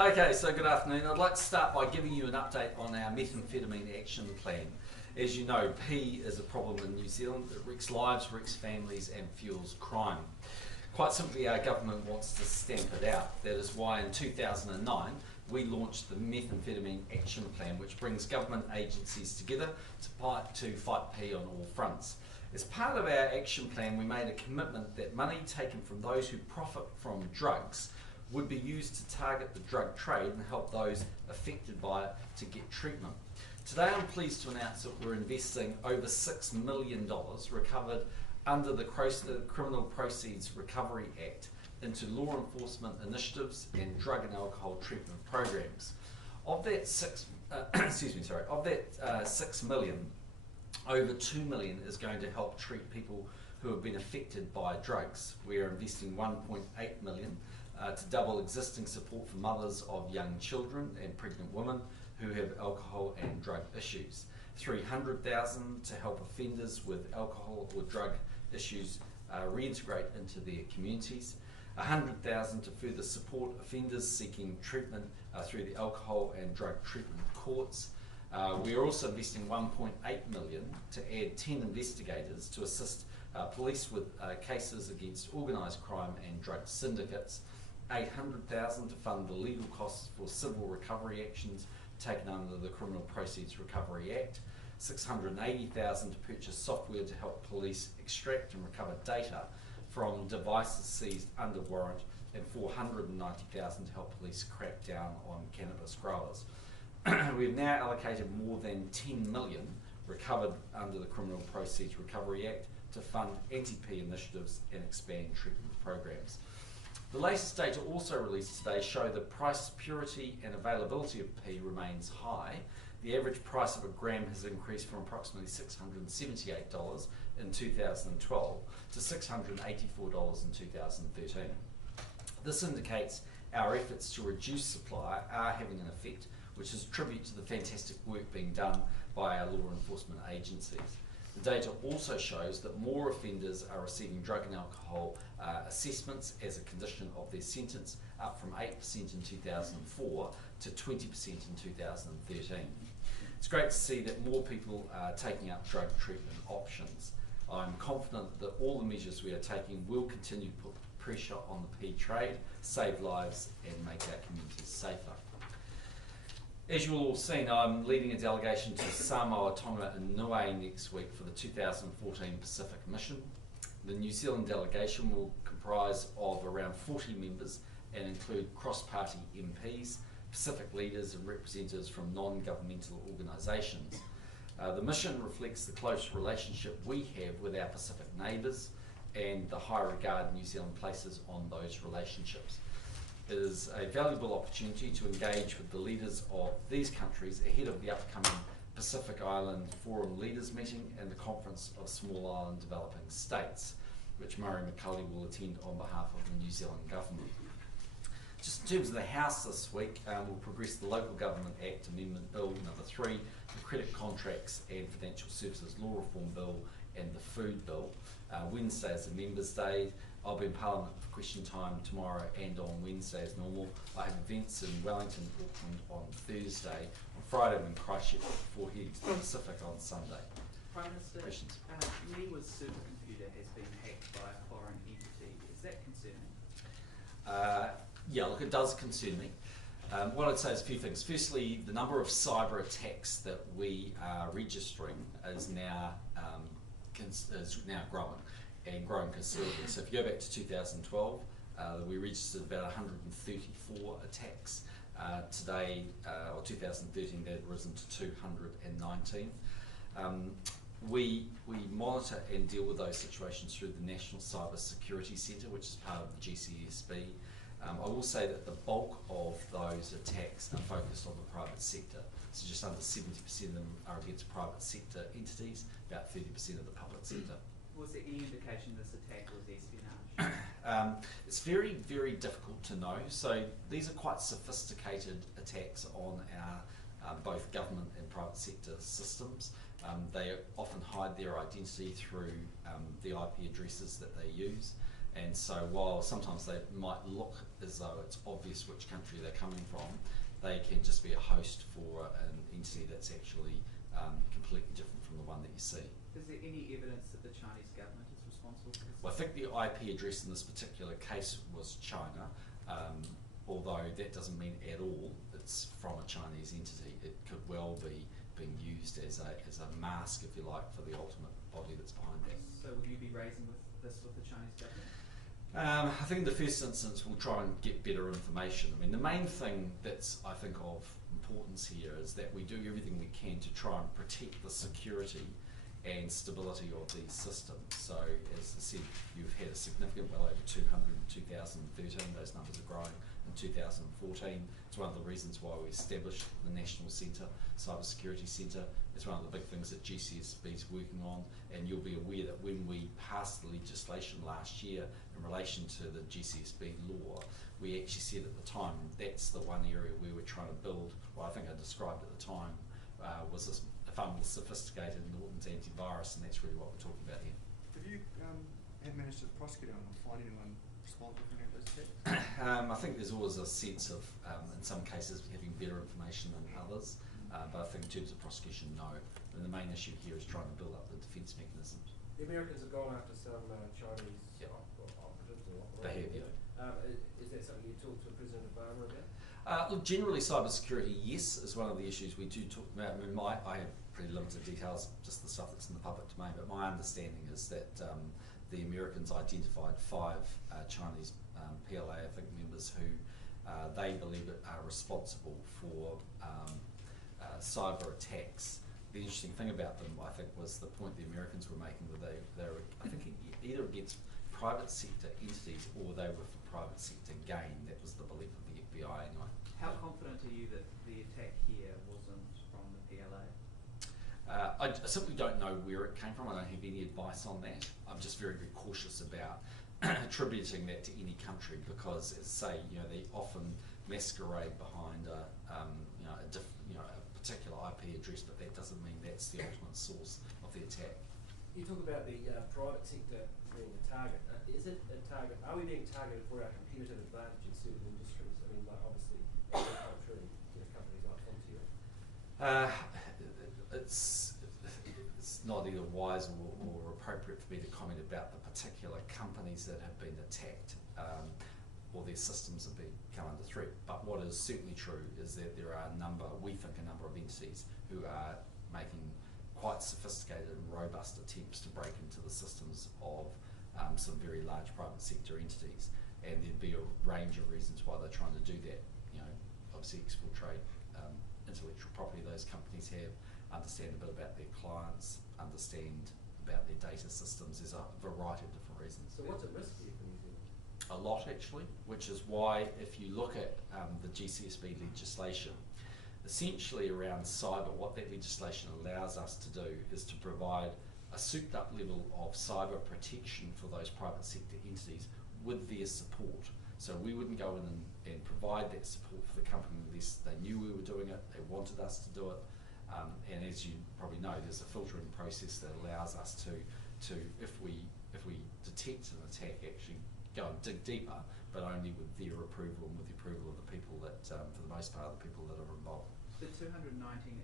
Okay, so good afternoon. I'd like to start by giving you an update on our methamphetamine action plan. As you know, P is a problem in New Zealand that wrecks lives, wrecks families and fuels crime. Quite simply, our government wants to stamp it out. That is why in 2009 we launched the Methamphetamine Action Plan, which brings government agencies together to fight P on all fronts. As part of our action plan, we made a commitment that money taken from those who profit from drugs would be used to target the drug trade and help those affected by it to get treatment. Today I'm pleased to announce that we're investing over $6 million recovered under the Criminal Proceeds Recovery Act into law enforcement initiatives and drug and alcohol treatment programs. Of that $6 million, over $2 million is going to help treat people who have been affected by drugs. We are investing $1.8 million to double existing support for mothers of young children and pregnant women who have alcohol and drug issues. $300,000 to help offenders with alcohol or drug issues reintegrate into their communities. $100,000 to further support offenders seeking treatment through the alcohol and drug treatment courts. We are also investing $1.8 million to add 10 investigators to assist police with cases against organised crime and drug syndicates. $800,000 to fund the legal costs for civil recovery actions taken under the Criminal Proceeds Recovery Act. $680,000 to purchase software to help police extract and recover data from devices seized under warrant, and $490,000 to help police crack down on cannabis growers. We have now allocated more than $10 million recovered under the Criminal Proceeds Recovery Act to fund anti-P initiatives and expand treatment programs. The latest data also released today show that price, purity and availability of P remains high. The average price of a gram has increased from approximately $678 in 2012 to $684 in 2013. This indicates our efforts to reduce supply are having an effect, which is a tribute to the fantastic work being done by our law enforcement agencies. The data also shows that more offenders are receiving drug and alcohol assessments as a condition of their sentence, up from 8% in 2004 to 20% in 2013. It's great to see that more people are taking up drug treatment options. I'm confident that all the measures we are taking will continue to put pressure on the P trade, save lives and make our communities safer. As you all seen, I'm leading a delegation to Samoa, Tonga and Niue next week for the 2014 Pacific Mission. The New Zealand delegation will comprise of around 40 members and include cross-party MPs, Pacific leaders and representatives from non-governmental organisations. The mission reflects the close relationship we have with our Pacific neighbours and the high regard New Zealand places on those relationships. It is a valuable opportunity to engage with the leaders of these countries ahead of the upcoming Pacific Island Forum Leaders Meeting and the Conference of Small Island Developing States, which Murray McCully will attend on behalf of the New Zealand Government. Just in terms of the House this week, we'll progress the Local Government Act Amendment Bill number 3, the Credit Contracts and Financial Services Law Reform Bill and the Food Bill. Wednesday is the Members' Day. I'll be in Parliament for question time tomorrow and on Wednesday as normal. I have events in Wellington, Auckland on Thursday. On Friday I'm in Christchurch before heading to the Pacific on Sunday. Prime Minister, Questions? NIWA's supercomputer has been hacked by a foreign entity. Is that concerning? Yeah, look, it does concern me. What I'd say is a few things. Firstly, the number of cyber attacks that we are registering is now growing, and growing considerably. So if you go back to 2012, we registered about 134 attacks. Today, or 2013, that had risen to 219. We monitor and deal with those situations through the National Cybersecurity Centre, which is part of the GCSB. I will say that the bulk of those attacks are focused on the private sector. So just under 70% of them are against private sector entities, about 30% of the public sector. Was there any indication this attack was espionage? It's very, very difficult to know. So these are quite sophisticated attacks on our both government and private sector systems. They often hide their identity through the IP addresses that they use. And so while sometimes they might look as though it's obvious which country they're coming from, they can just be a host for an entity that's actually completely different from the one that you see. Is there any evidence that the Chinese government is responsible for this? Well, I think the IP address in this particular case was China, although that doesn't mean at all it's from a Chinese entity. It could well be being used as a mask, if you like, for the ultimate body that's behind that. So will you be raising this with the Chinese government? I think in the first instance we'll try and get better information. I mean, the main thing that's, I think, of importance here is that we do everything we can to try and protect the security and stability of these systems. So, as I said, you've had a significant, well over 200 in 2013, those numbers are growing in 2014. It's one of the reasons why we established the National Centre, Cybersecurity Centre. It's one of the big things that GCSB is working on, and you'll be aware that when we passed the legislation last year in relation to the GCSB law, we actually said at the time that's the one area we were trying to build, well, I think I described at the time, was this far more sophisticated Norton's antivirus, and that's really what we're talking about here. Have you had managed to prosecute anyone or find anyone responsible for any of those attacks? I think there's always a sense of, in some cases, having better information than others, but I think in terms of prosecution, no. And the main issue here is trying to build up the defence mechanisms. The Americans have gone after some Chinese Yep. operatives or They have, yeah. Is that something you talked to President Obama about? Look, generally cybersecurity, yes, is one of the issues we do talk about. I mean, I have pretty limited details, just the stuff that's in the public domain, but my understanding is that the Americans identified 5 Chinese PLA, I think, members who they believe are responsible for cyber attacks. The interesting thing about them, I think, was the point the Americans were making, that they were, I think, either against private sector entities or they were for private sector gain. That was the belief of the FBI anyway. How confident are you that the attack here wasn't from the PLA? I simply don't know where it came from. I don't have any advice on that. I'm just very, very cautious about attributing that to any country because, as I say, they often masquerade behind a particular IP address, but that doesn't mean that's the ultimate source of the attack. You talk about the private sector being a target. Is it a target? Are we being targeted for our competitive advantage in certain industries? I mean, like obviously, agriculture, companies like Frontier. It's not either wise or appropriate for me to comment about the particular companies that have been attacked or their systems have come under threat. But what is certainly true is that there are we think a number of entities who are making quite sophisticated and robust attempts to break into the systems of some very large private sector entities, and there'd be a range of reasons why they're trying to do that. Obviously exfiltrate intellectual property those companies have, understand a bit about their clients, understand about their data systems. There's a variety of different reasons. So what's at risk here for New Zealand? A lot, actually, which is why if you look at the GCSB legislation, essentially around cyber, what that legislation allows us to do is to provide a souped up level of cyber protection for those private sector entities with their support. So we wouldn't go in and provide that support for the company unless they knew we were doing it, they wanted us to do it, and as you probably know, there's a filtering process that allows us to if we detect an attack, actually go and dig deeper, but only with their approval and with the approval of the people that, for the most part, the people that are involved. The 219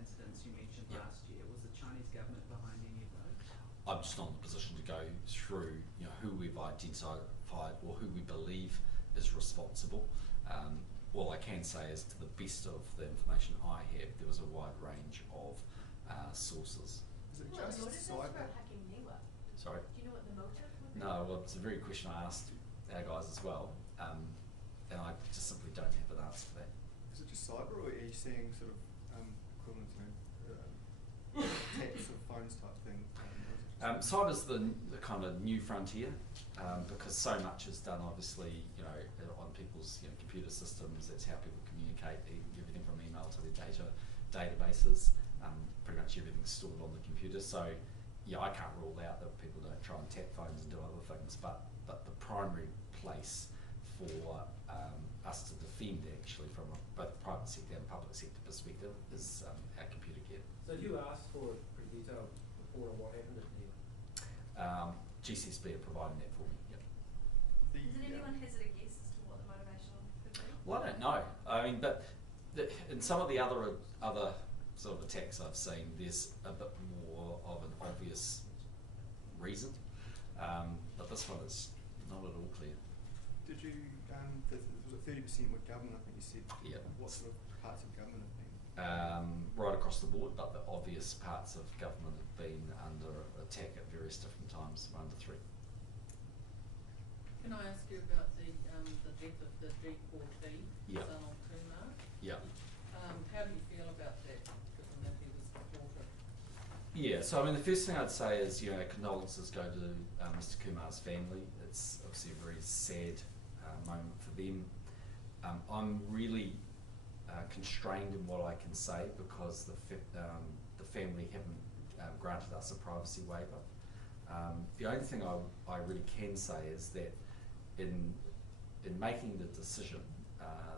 incidents you mentioned last year, was the Chinese government behind any of those? I'm just not in the position to go through who we've identified or who we believe is responsible. All I can say is, to the best of the information I have, there was a wide range of sources. Is it Well, the just motive is cyber? for attacking Niwa. Sorry? Do you know what the motive would be? No, well, it's a very question I asked our guys as well, and I just simply don't have an answer for that. Is it just cyber, or are you seeing sort of equivalent attacks of phones type thing? Cyber's the kind of new frontier because so much is done, obviously, on people's computer systems. That's how people communicate. Everything from email to their databases. Pretty much everything's stored on the computer. So, yeah, I can't rule out that people don't try and tap phones and do other things. But the primary place for us to defend, actually, from both private sector and public sector perspective, is our computer gear. So you asked for a pretty detailed report on what happened at the GCSB are providing that for me. Yep. The, Did anyone hazard a guess as to what the motivation could be? Well, I don't know. I mean, but in some of the other sort of attacks I've seen, there's a bit more of an obvious reason, but this one is not at all clear. Did you, was it 30% with government, I think you said? Yeah. What sort of parts of government have been? Right across the board, but the obvious parts of government have been under attack at various different times, under threat. Can I ask you about the death of the G4T, Yeah. son of Kumars? Yeah. How do you feel about that, given that he was deported? Yeah, so I mean, the first thing I'd say is, condolences go to Mr. Kumar's family. It's obviously a very sad moment for them. I'm really constrained in what I can say because the family haven't granted us a privacy waiver. The only thing I really can say is that in making the decision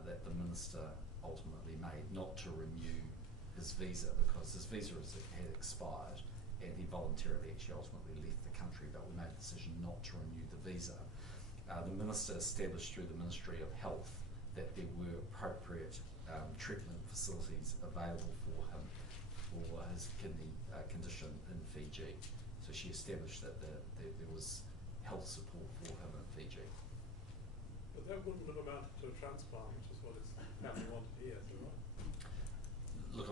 that the minister ultimately made not to renew his visa because his visa had expired and he voluntarily actually ultimately left the country, but we made a decision not to renew the visa. The minister established through the Ministry of Health that there were appropriate treatment facilities available for him for his kidney condition in Fiji. So she established that there was health support for him in Fiji. But that wouldn't have amounted to a transplant, which is what his family wanted here, is that right? Look,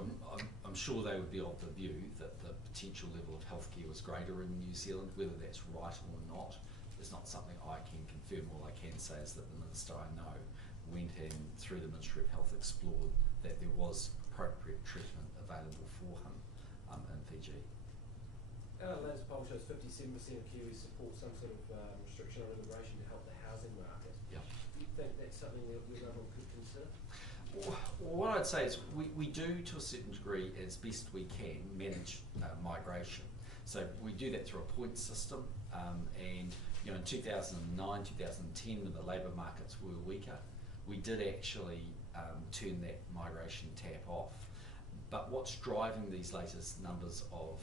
I'm sure they would be of the view that the potential level of healthcare was greater in New Zealand. Whether that's right or not is not something I can confirm. All I can say is that the minister I know went in through the Ministry of Health, explored that there was appropriate treatment available for him in Fiji. Our latest poll shows 57% of Kiwis support some sort of restriction on immigration to help the housing market. Yeah. Do you think that's something that your government could consider? Well, what I'd say is we do to a certain degree as best we can manage migration. So we do that through a point system and in 2009, 2010 when the labour markets were weaker, we did actually turn that migration tap off. But what's driving these latest numbers of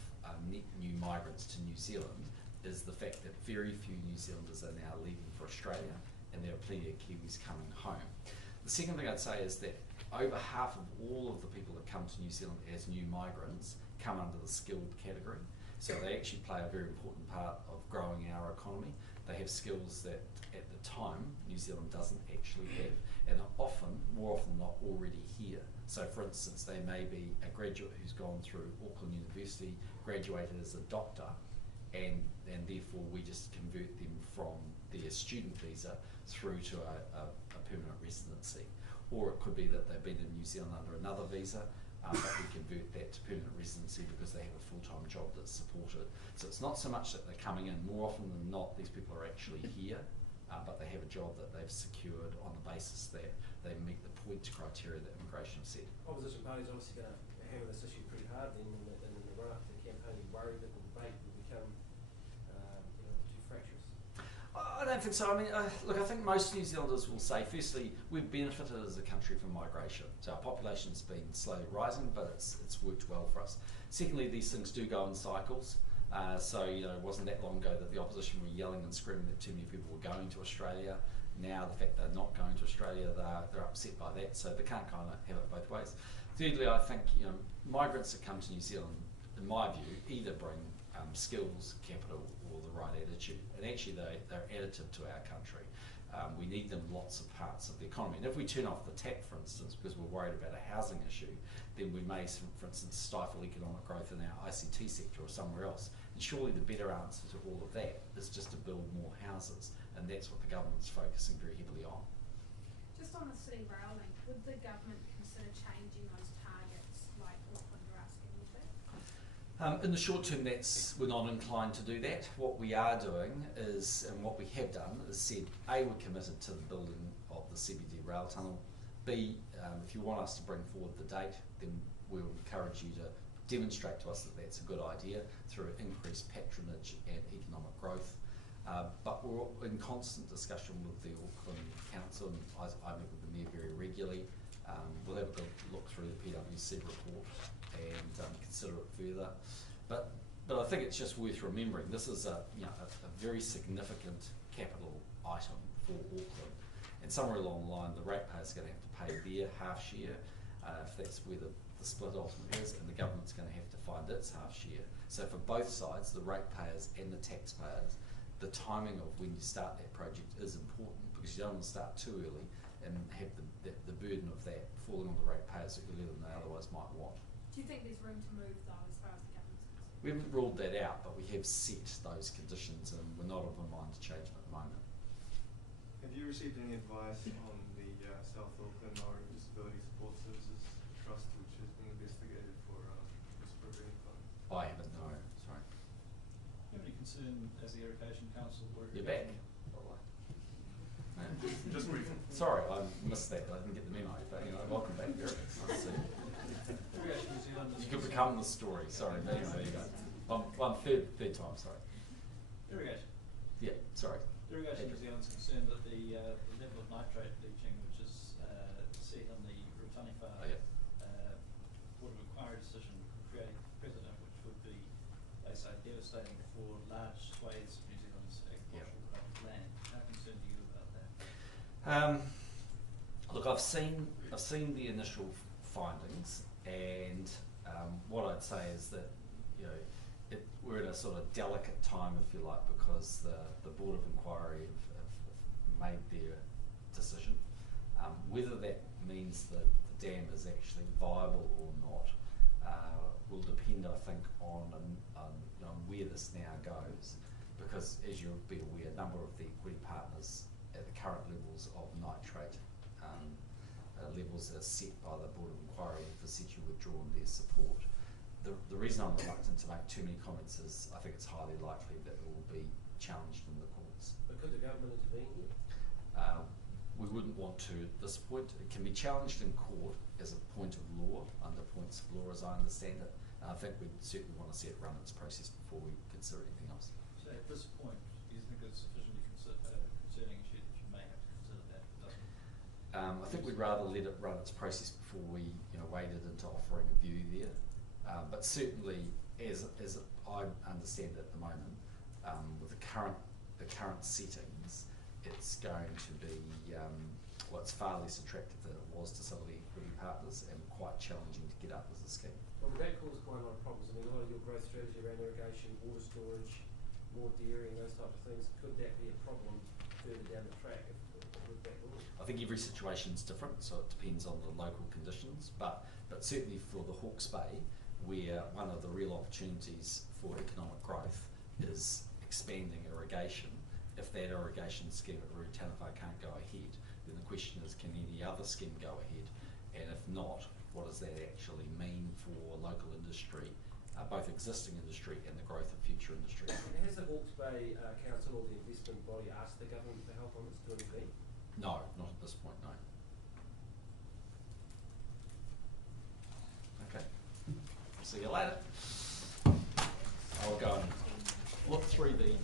net new migrants to New Zealand is the fact that very few New Zealanders are now leaving for Australia and there are plenty of Kiwis coming home. The second thing I'd say is that over half of all of the people that come to New Zealand as new migrants come under the skilled category. So they actually play a very important part of growing our economy. They have skills that at the time New Zealand doesn't actually have and are often, more often than not, already here. So for instance, they may be a graduate who's gone through Auckland University, graduated as a doctor, and therefore we just convert them from their student visa through to a permanent residency. Or it could be that they've been in New Zealand under another visa, but we convert that to permanent residency because they have a full-time job that's supported. So it's not so much that they're coming in, more often than not these people are actually here, but they have a job that they've secured on the basis that they meet the points criteria that immigration have set. Opposition parties obviously going to hammer this issue pretty hard then in the run-up to the campaign. You worry that the debate will become too fractious? I don't think so. I mean, look, I think most New Zealanders will say, firstly, we've benefited as a country from migration. So our population's been slowly rising, but it's worked well for us. Secondly, these things do go in cycles. It wasn't that long ago that the opposition were yelling and screaming that too many people were going to Australia. Now the fact they're not going to Australia, they're upset by that. So they can't kind of have it both ways. Thirdly, I think migrants that come to New Zealand, in my view, either bring skills, capital, or the right attitude. And actually, they're additive to our country. We need them in lots of parts of the economy. And if we turn off the tap, for instance, because we're worried about a housing issue, then we may, for instance, stifle economic growth in our ICT sector or somewhere else. And surely the better answer to all of that is just to build more houses. And that's what the government's focusing very heavily on. Just on the city rail link, would the government consider changing those targets like Auckland are asking you to? In the short term, we're not inclined to do that. What we are doing is, and what we have done, is said, A, we're committed to the building of the CBD rail tunnel. B, if you want us to bring forward the date, then we'll encourage you to demonstrate to us that that's a good idea through increased patronage and economic growth. But we're in constant discussion with the Auckland Council, and I meet with the Mayor very regularly. We'll have a good look through the PwC report and consider it further. But But I think it's just worth remembering, this is a very significant capital item for Auckland. And somewhere along the line, the ratepayer's going to have to pay their half share, if that's where the split ultimately is, and the government's going to have to find its half share. So for both sides, the ratepayers and the taxpayers, the timing of when you start that project is important, because you don't want to start too early and have the burden of that falling on the ratepayers earlier than they otherwise might want. Do you think there's room to move though, as far as the government's concerned? We haven't ruled that out, but we have set those conditions, and we're not of a mind to change them at the moment. Have you received any advice on the South Auckland Maori Disability Support Services Trust, which is being investigated for misappropriating funds? I haven't, no, sorry. Do you have any concern as the Irrigation Council or You're back. No? Just briefly. Sorry, I missed that. I didn't get the memo, but welcome back, Eric. Nice to see you. Irrigation New Zealand is You could become the story. Sorry, there you go. Third time. Sorry. Irrigation. Yeah, sorry. Irrigation New Zealand is concerned that the level of nitrate leaching, which is set in the Rutani Farm Board of Inquiry decision, could create precedent which would be, they say, devastating for large swathes of New Zealand's agricultural land. How concerned are you about that? Look, I've seen the initial findings, and what I'd say is that we're in a sort of delicate time, if you like, because the Board of Inquiry have made their decision. Whether that means that the dam is actually viable or not will depend, I think, on where this now goes, because as you'll be aware, a number of the equity partners at the current levels of nitrate levels are set by the Board of Inquiry for situ withdrawn their support. The reason I'm reluctant to make too many comments is I think it's highly likely that it will be challenged in the courts. But could the government intervene here? We wouldn't want to at this point. It can be challenged in court as a point of law, under points of law as I understand it. And I think we'd certainly want to see it run its process before we consider anything else. So at this point, do you think it's sufficiently concerning issue that you may have to consider that if it doesn't? I think we'd rather let it run its process before we waded into offering a view there. But certainly, as I understand it at the moment, with the current settings, it's going to be it's far less attractive than it was to some of the equity partners, and quite challenging to get up as a scheme. Well, would that cause quite a lot of problems? I mean, a lot of your growth strategy around irrigation, water storage, more dairying, those types of things, could that be a problem further down the track with that law? I think every situation is different, so it depends on the local conditions. But certainly for the Hawke's Bay, where one of the real opportunities for economic growth is expanding irrigation, if that irrigation scheme at Rutani can't go ahead, then the question is, can any other scheme go ahead? And if not, what does that actually mean for local industry, both existing industry and the growth of future industry? And has the Hawke's Bay Council or the investment body asked the government for help on this to intervene? No, not at this point, no. Okay. See you later. I'll go and look through the